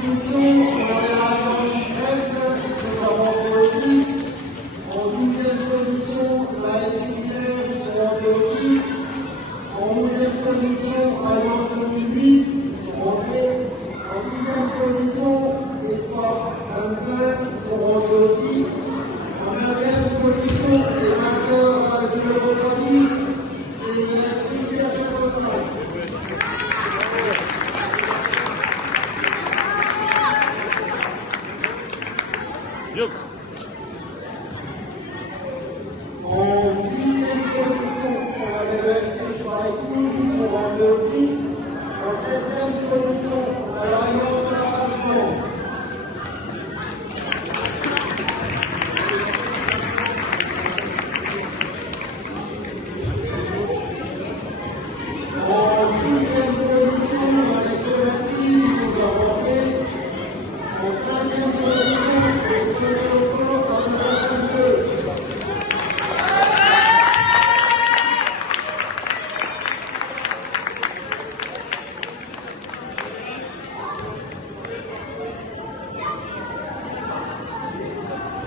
position, on a la Grève, ils sont rentrés aussi. En 12e position, la SUPR, ils sont rentrés aussi. En 11e position, Alliance 2008, ils sont rentrés. En 10e position, Espoir 25, ils sont rentrés aussi. En 9e position, les vainqueurs de l'Europa League, c'est la SUPR 85. En 8e position, on avait le FC Charles-Écoute, ils sont rentrés aussi. En 7e position, on a l'Alliance de la Passion. En 6e position, on a les Clémentines, ils sont rentrés. En 5e position, c'est le Léopold à 2.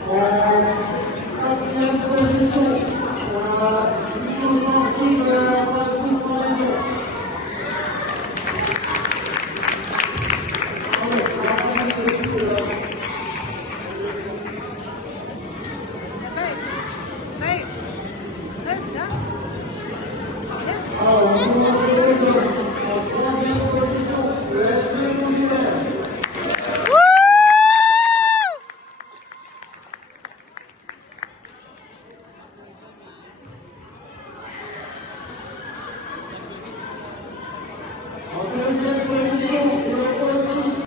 En 4e position, on a plutôt gentil